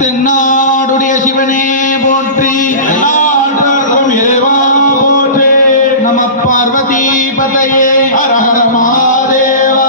தென்னாடுடைய சிவனே போற்றி, நம பார்வதி பதையே, ஹர ஹர மகாதேவா.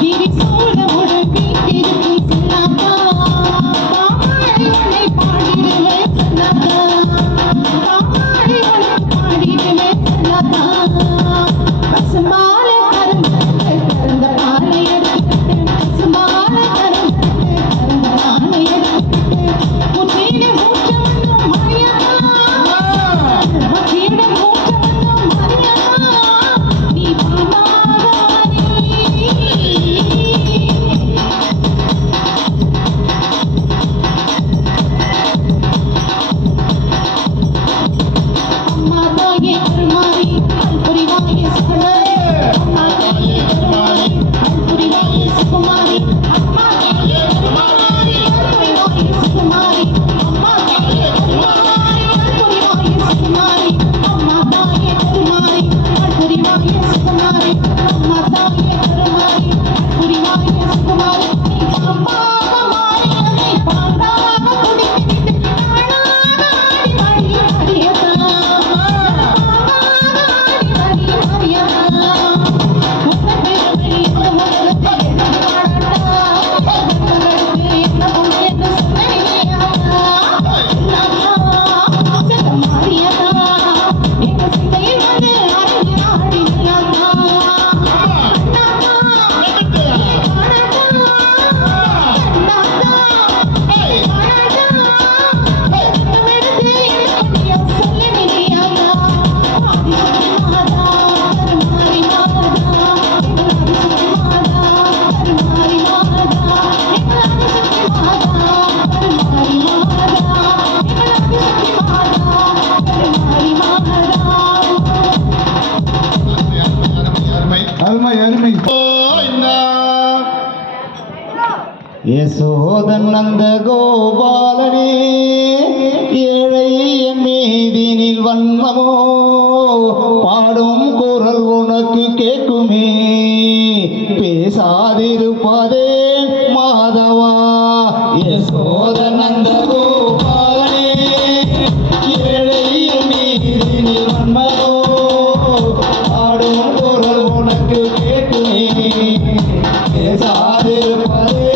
Diri யசோதன் நந்த கோபாலனே ஏழை என் மீதினில் வன்மமோ பாடும் குரல் உனக்கு கேட்குமே பேசாதிருப்பதே மாதவா யசோதன் நந்த கோபாலனே ஏழை என் மீதினில் வன்மமோ பாடும் குரல் உனக்கு கேட்குமே பேசாதிருப்பதே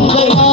Bye.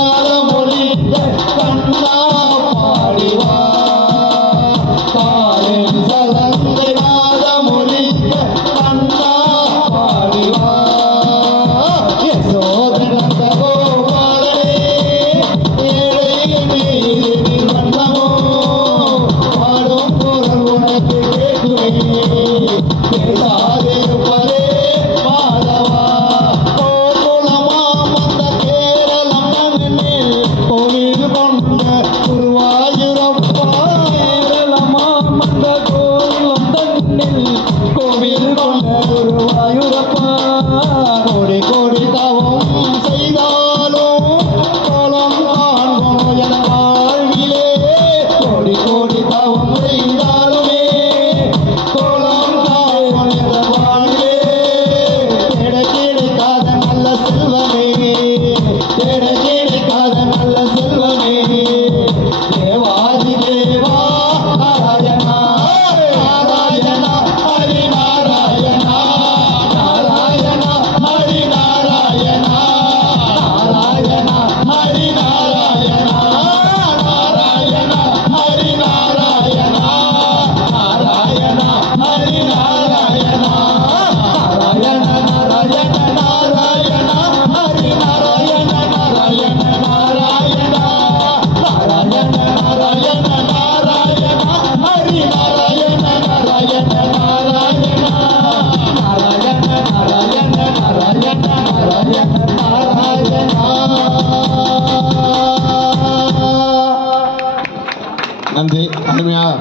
நன்றி. அருமையாக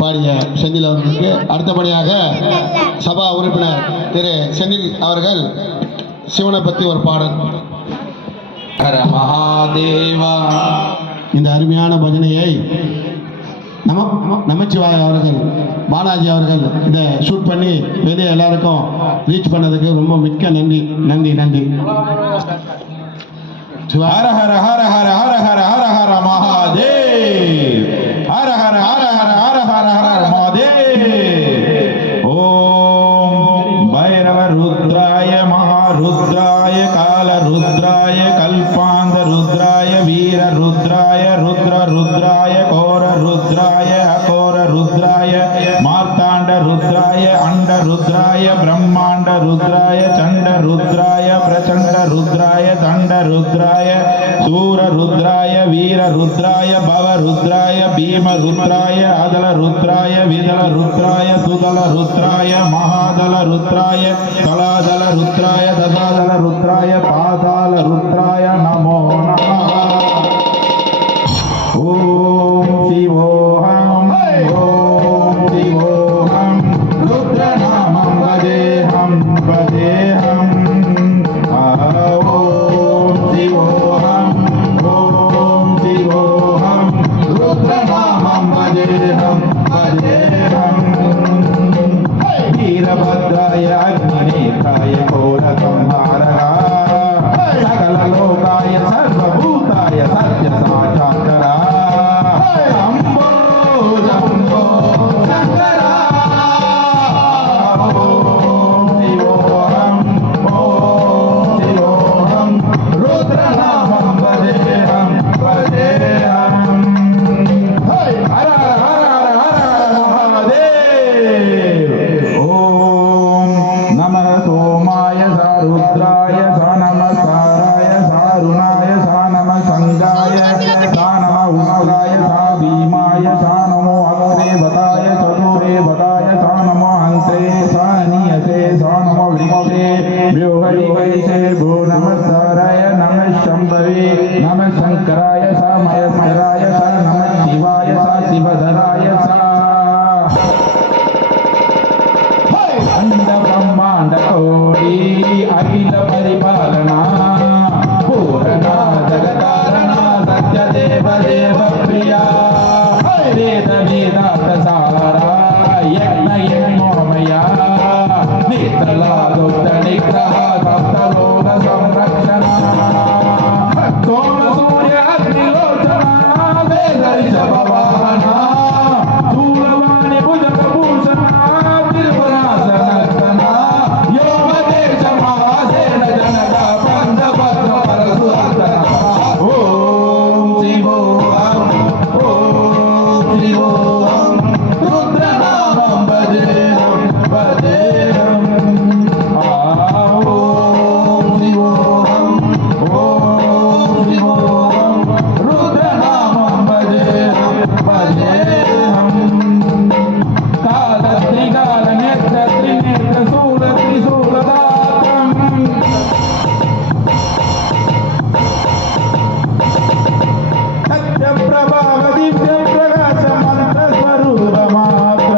பாடிய செந்தில் அவர்களுக்கு அடுத்தபடியாக சபா உறுப்பினர் திரு செந்தில் அவர்கள் சிவனை பற்றி ஒரு பாடல். ஹர மகாதேவா. இந்த அருமையான பஜனையை நமச்சிவாய அவர்கள் பாலாஜி அவர்கள் இதை ஷூட் பண்ணி வெளியே எல்லாருக்கும் ரீச் பண்ணதுக்கு ரொம்ப மிக்க நன்றி நன்றி நன்றி. ஹர ஹர ஹர ஹர ஹர ஹர ஹர ஹர மகாதேவ். ஹர ஹர ஹர ஹர ஹர ஹர ஹர மகாதேவ். ஓம் பைரவ ருத்ராய மகாருத்ராய கால ருத்ராய கல்பாந்த ருத்ராய வீர ருத்ராய ருத்ர ருத்ராய கோர ருத்ராய அகோர ருத்ராய மார்த்தாண்ட ருத்ராய அண்ட ருத்ராய பிரம்மாண்ட ருத்ராய சண்ட ருத்ராய பிரச்சண்ட ருத்ராய தண்ட ருத்ராய சூர ருத்ராய வீர ருத்ராய பவ ருத்ராய பீம ருத்ராய அதல ருத்ராய விதல ருத்ராய சுதல ருத்ராய மகாதல ருத்ராய கலாதல ருத்ராய ததாதல ருத்ராய பாதாள ருத்ராய நமோ நமः. ஓம் சிவோஹம் ஓம் சிவோஹம் ருத்ரநாமம் வதேஹம் வதேஹம். ஓம் சிவோஹம் ஓம் சிவோஹம் ருத்ரநாமம் வதேஹம் வதேஹம். வீரभद्राय अग्निनेत्राय घोरसंहारः सकललोकाय सर्वभूताय सत्यसाक्षात्करः शम्भो शम्भो शङ्करः. ॐ शिवोऽहं ॐ शिवोऽहं रुद्रनामं वदेहं वदेहं. हर हर हर हर महादेव. ओम नमः सोमाय सा रुद्राय सा नमः साराय सा रुणाय सा नमः संगाय सा नमः उग्राय सा भीमाय सा नमो अग्रे भताय चतुरे भताय सा नमो हंत्रे सा नियते सा नमो वृक्षे व्योहरि वैशे भो नमः साराय नमः शंभवे नमः शंकराय सा महेश्वराय सा नमः शिवाय सा शिवधराय सा. अंड ब्रह्मांड कोटि अखिल परिपालना पूर्णा जगकारणा सत्य देव देव प्रिया वेद वेदांत सारा यज्ञ यज्ञोमया नितला दुग्ध निग्रह सप्त लोक संरक्षण सोम सूर्य अग्निलोचना वेद ऋषभ वाहना शूलवाणी भुजग भूषण त्रिपुरासनस्तन योमदेश महासेन जनक बंध भद्र परशुरातन. ओम शिवोऽहं ओम शिवोऽहं रुद्रनामं वदेहं वदेहं. ओम शिवोऽहं ओम शिवोऽहं रुद्रनामं वदेहं वदेहं. काल त्रिकाल नेत्र त्रिनेत्र शूल त्रिशूलदात्रम् सत्य प्रभाव दिव्य प्रकाश मंत्र स्वरूप मात्र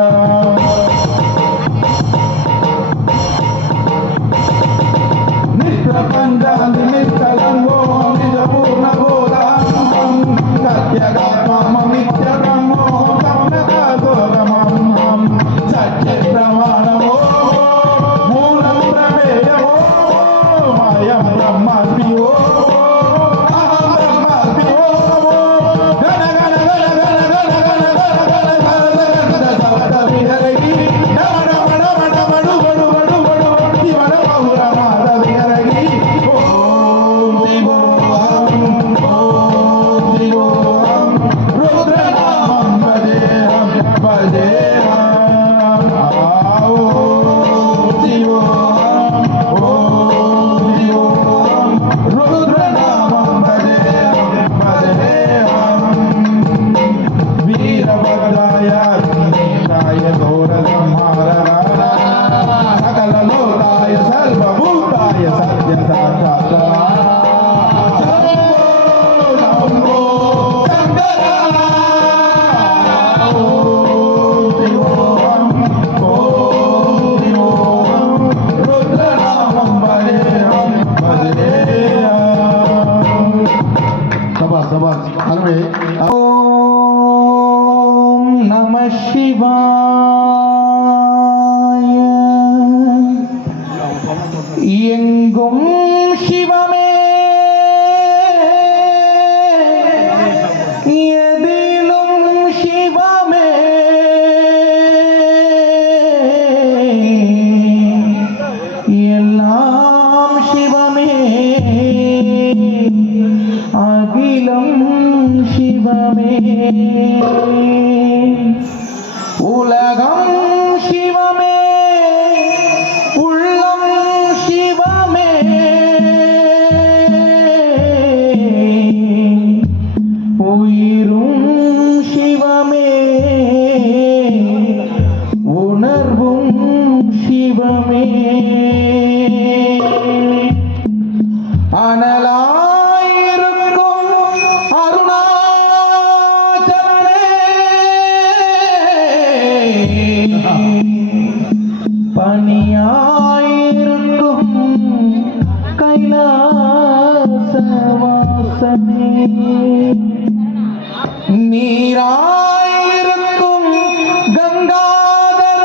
निष्ठ पंचांग निष्ठलंगो निज पूर्ण बोधात्मं सत्यगात्मं नित्यब्रह्मो सम्यगासोगमं सत्य प्रमाणमो मूलं प्रमेयो मायं ब्रह्मास्मि ओ अहं ब्रह्मास्मि ओ गण गण गण गण गण गण गण गण गण गण शब्द विहरगी नम नम नम नम डु बडु बडु बडु शिवन बहुरा माधव विहरगी. ओम அகிலம் சிவமே உலகம் சிவமே உள்ளம் சிவமே உயிரும் சிவமே உணர்வும் சிவமே அனலாயிருக்கும் அருணாச்சலனே பனியாயிருக்கும் கைலாசவாசமே நீராயிருக்கும் கங்காதர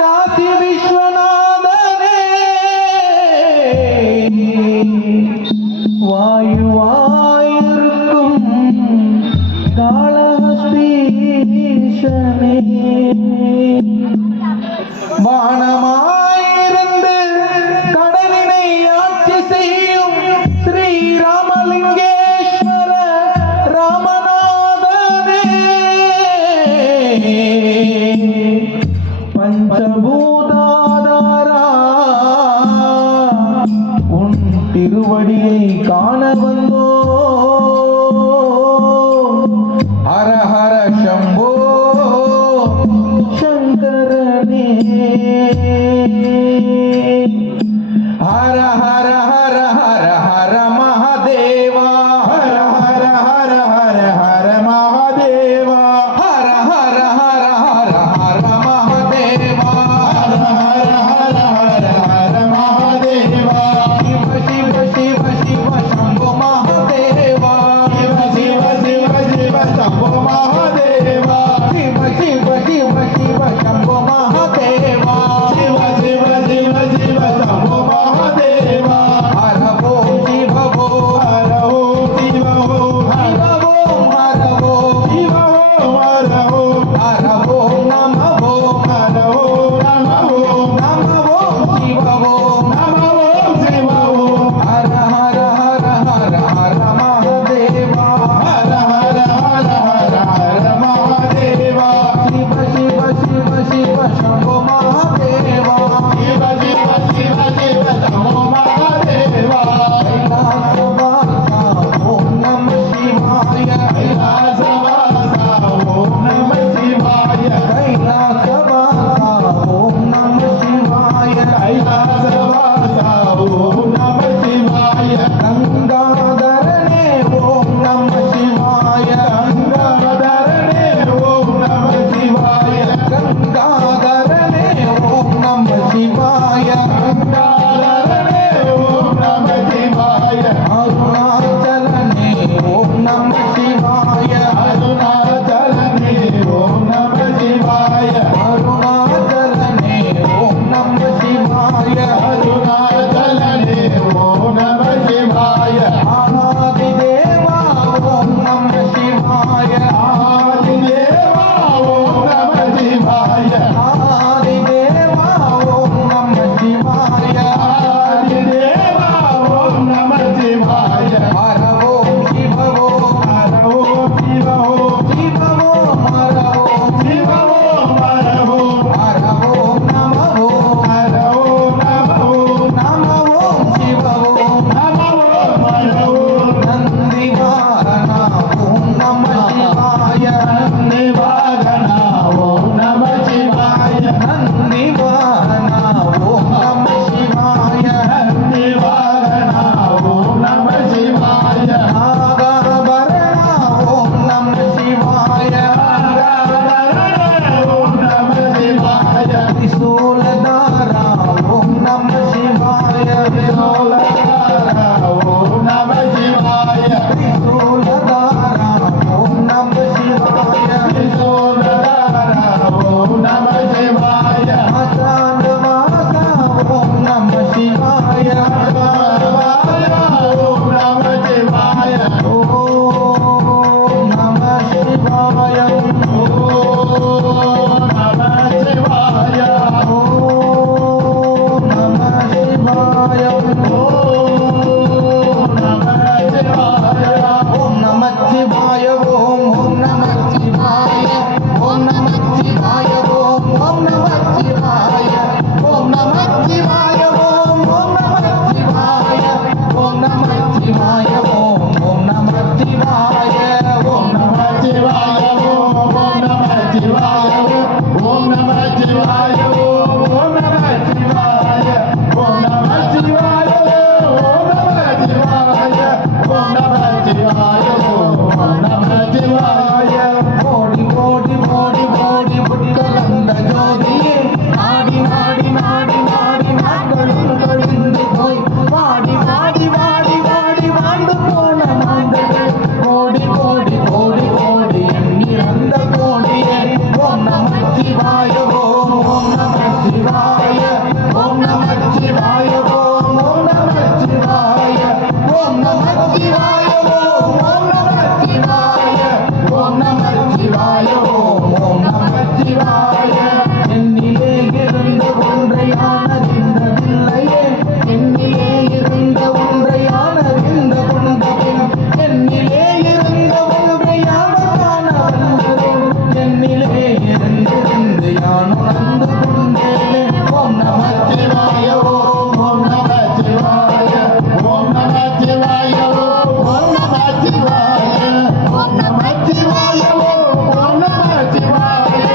காசி விஸ்வநாதனே வாயுவாயிருக்கும் காளஹஸ்தீசனே வானமாயிருந்து கடலினை ஆட்சி செய்யும் ஸ்ரீராமலிங்கேஸ்வர ராமநாதனே பஞ்சபூதாதாரா உன் திருவடியை காண வந்தோ ஹர ஹர சம்போ சங்கரனே ஹர ஹர ஹர ஹர ஹர மகாதேவா ஹர ஹர ஹர ஹர ஹர மகாதேவா ஹர ஹர ஹர ஹர ஹர மகாதேவா ஹர ஹர ஹர ஹர ஹர மகாதேவா சிவ சிவ சிவ சிவ சம்போ மகாதேவா சிவ சிவ சிவ சிவ சம்போ மகாதேவா சிவ சிவ சிவ சிவ சம்போ மகாதேவா சிவ சிவ சிவ சிவ சம்போ மகாதேவா ஹர ஓம் சிவ ஓம் ஹர ஓம் சிவ ஓம் ஹர ஓம் ஹர ஓம் சிவ ஓம் ஹர ஓம் ஹர ஓம் நம ஓம் ஹர ஓம் நம ஓம் நம ஓம் சிவ ஓம் நம ஓம் சிவ ஓம் ஹர ஹர சிவாய ஓம் ஓம் நம சிவாய ஓம் நம சிவாய ஓம் ஓம் நம சிவாய ஓம் நம சிவாய ஓம் நம சிவாய ஓம் நம சிவாய ஓம் நம சிவாய ஓம் நம சிவாய ஓம் நம சிவாய ஓடி ஓடி ஓடி ஓடி புட்கலந்த ஜோதியே நாடி நாடி நாடி நாடி நாட்களும் கழிந்து போய் வாடி வாடி வாடி வாடி வாழ்ந்து போன மாந்தர்கள் கோடி கோடி கோடி கோடி எண்ணிறந்த கோடியே ஓம் நம சிவாய ஓம் ஓம் நம சிவாய ஓம் நம சிவாய ஓம் ஓம் நம சிவாய ஓம் நம சிவாய ஓம் ஓம் நம சிவாய ஓம் நம சிவாய ஓம் ஓம் நம சிவாய என்னிலே இருந்த ஒன்றை நான் அறிந்ததில்லையே என்னிலே இருந்த ஒன்றை நான் அறிந்த கொண்ட பின் என்னிலே இருந்த ஒன்றை யாவர் காண வந்ததும் என்னிலே இருந்து யான் உணர்ந்து கொண்டேனே ஓம் நம சிவாய ஓம் ஓம் நம சிவாய ஓம் நம சிவாய ஓம் ஓம் நம சிவாய ஓம் நம சிவாய ஓம் ஓம் நம சிவாய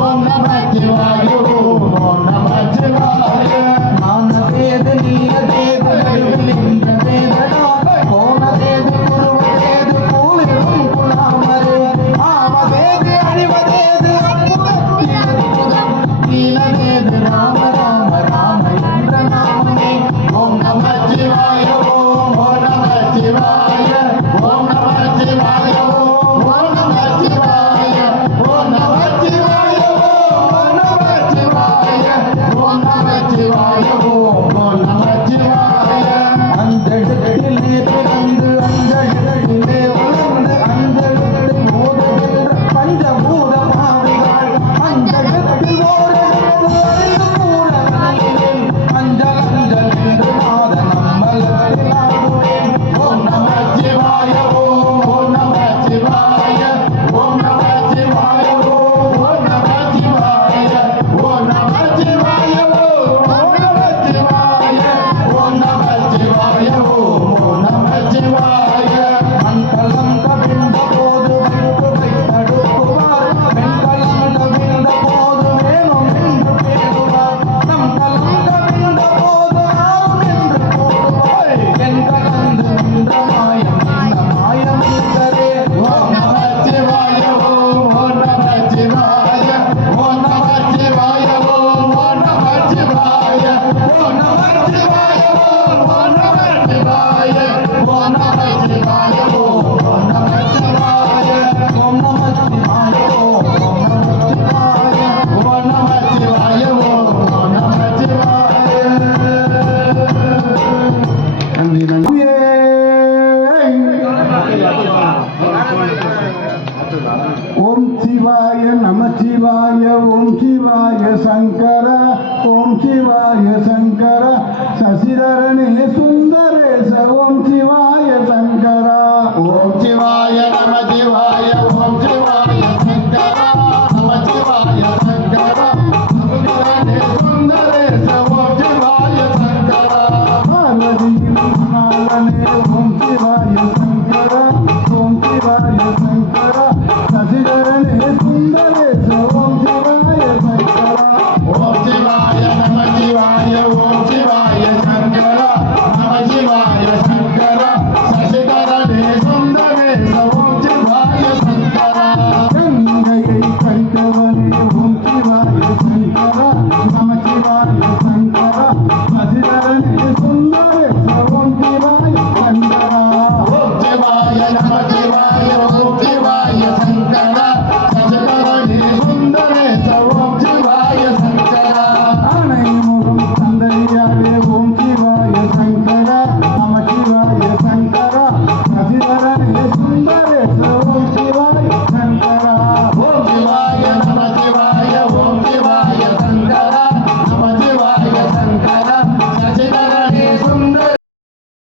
ஓம் நம சிவாய ஓம் ஓம் நம சிவாய ஞான வேத நீல வேத நடுவில் இந்த வேதனா கோண வேத குருவதேது கூலிரும் குணாமரே ஆமதேது அழிவதேது அற்புதத்தில் அற்புதம் நீலவேது ராம ராம ராம என்ற நாமமே ஓம் நம சிவாய ஓம் ஓம் நம சிவாய ஓம் நம சிவாய ஓம் ஓம் நம சிவாய ஓம் நம சிவாய ஓம் நம சிவாய ஓம் நம சிவாய ஓம் ஓம் நம சிவாய அந்தெழுத்திலே பிறந்து அந்தெழுத்திலே வளர்ந்து அந்தெழுத்தில் ஓதுகின்ற பஞ்சபூத பாவிகள் அந்தெழுத்தில் ஓடுகிறது அறிந்து கூற நினைக்கிறேன் அஞ்சல் அஞ்சல் என்று நாத நம்மளத்தில் ஆடுவேன் ஓம் நம சிவாய ஓம் ஓம் நம சிவாய ஓம் நம சிவாய ஓம் ஓம் நம சிவாய ஓம் நம சிவாய ஓம் ஓம் நம சிவாய ஓம் நம சிவாய ஓம் ஓம் நம சிவாய மண்கலம் கவிழ்ந்த போது வைத்து வைத்தடுக்குவார் வெண்கலம் கவிழ்ந்த போது வேணும் என்று பேருவார் நம் கலம் கவிழ்ந்த போது ஆறும் என்று போடுவார் என் கலந்து நின்ற மாயம் என்ன மாயம் இருக்கிறே ஓம் நம சிவாய ஓம் ஓம் நம சிவாய ஓம் நம சிவாய ஓம் ஓம் நம சிவாய ஓம் நம சிவாய ஓம் ஓம் நம சிவாய ஓம் நம சிவாய ஓம் ஓம் நம சிவாய ஓம் நம சிவாய ஓம் ஓம் நம சிவாய ஓம் நம சிவாய ஓம் ஓம் நம சிவாய நன்றி நன்றி ஓம் சிவாய நம சிவாய ஓம் சிவாய சங்கர ஓம் சிவாய சங்கர சசிதரனே சுந்தரேச ஓம் சிவாய சங்கர ஓம் சிவாய நம சிவாய ஓம் சிவாய சங்கர நம சிவாய சங்கர சுந்தரே சுந்தரேச ஓம் சிவாய சங்கர பார்வதியின் நாளனே ஓம் சிவாய சங்கர